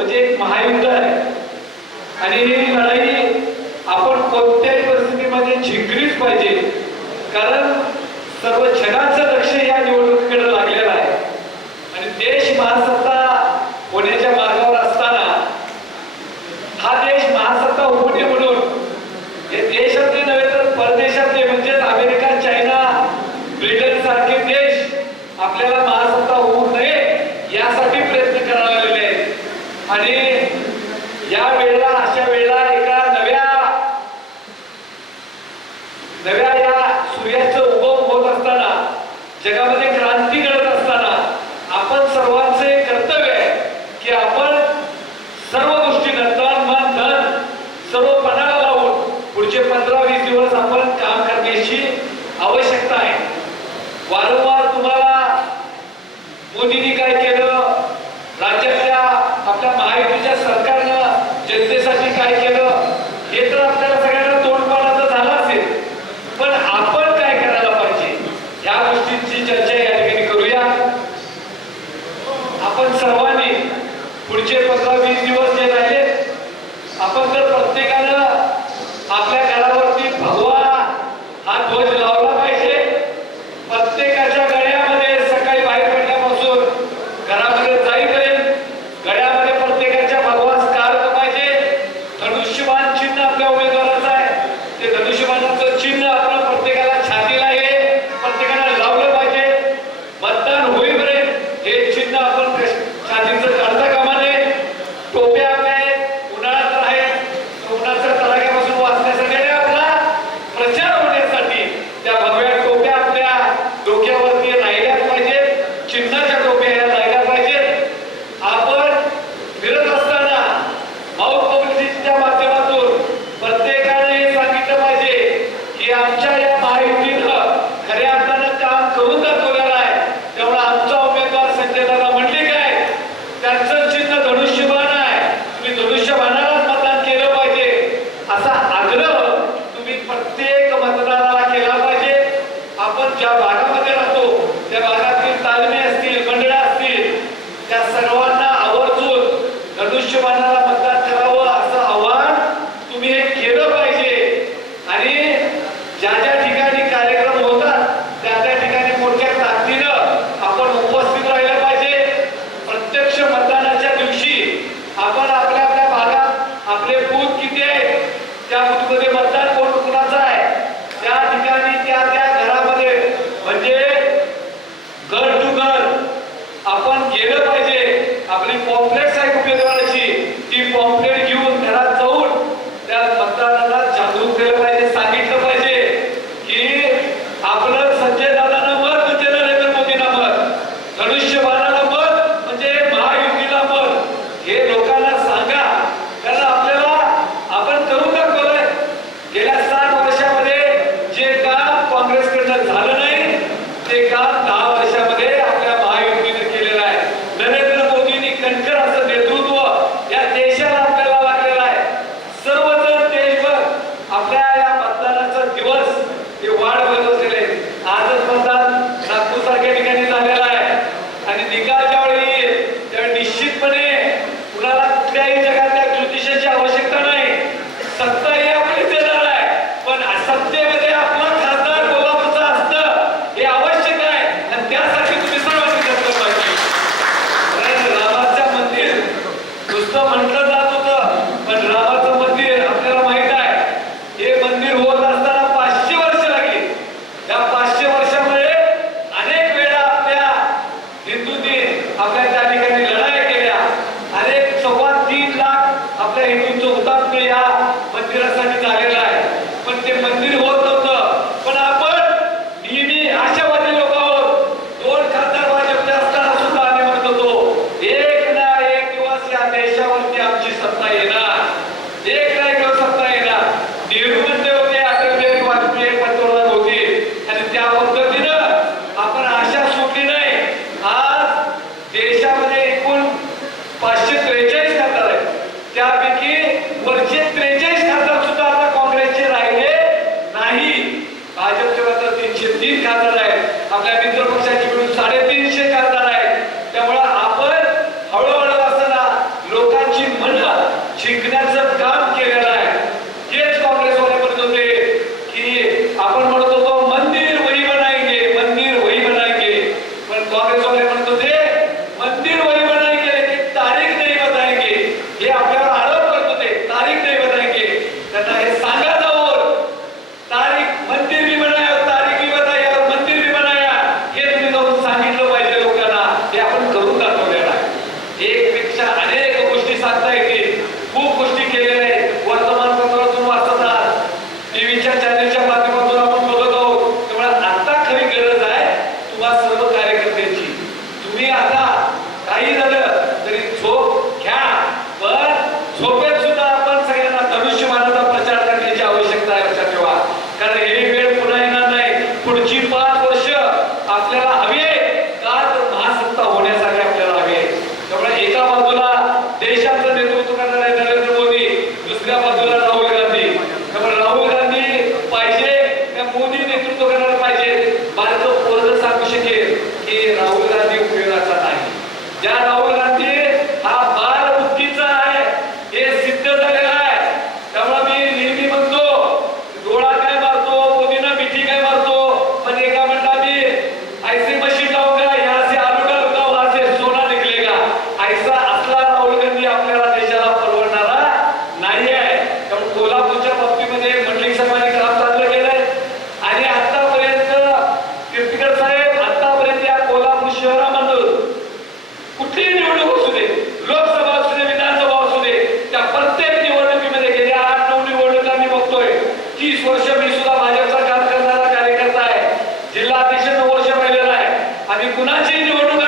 म्हणजे एक महायुद्ध आहे. आणि ही लढाई आपण कोणत्याही परिस्थितीमध्ये जिंकलीच पाहिजे. कारण सर्व जगाचं लक्ष या निवडणुकीकडे लागलेलं आहे. आणि देश महासत्ता होण्याच्या मार्गावर असताना हा देश महासत्ता होऊ म्हणून हे देशातले नव्हे तर परदेशातले म्हणजेच अमेरिका चायना ब्रिटन नव्या या सूर्यास्त उगम होत असताना जगामध्ये क्रांती घडत असताना आपण सर्वांचे कर्तव्य आहे की आपण सर्व गोष्टी तन मन धन सर्व पणाला लावून पुढचे पंधरा वीस दिवस आपण qualquer coisa. స్వాగతం లేకుంటుంది आणि कुणाची निवडणूक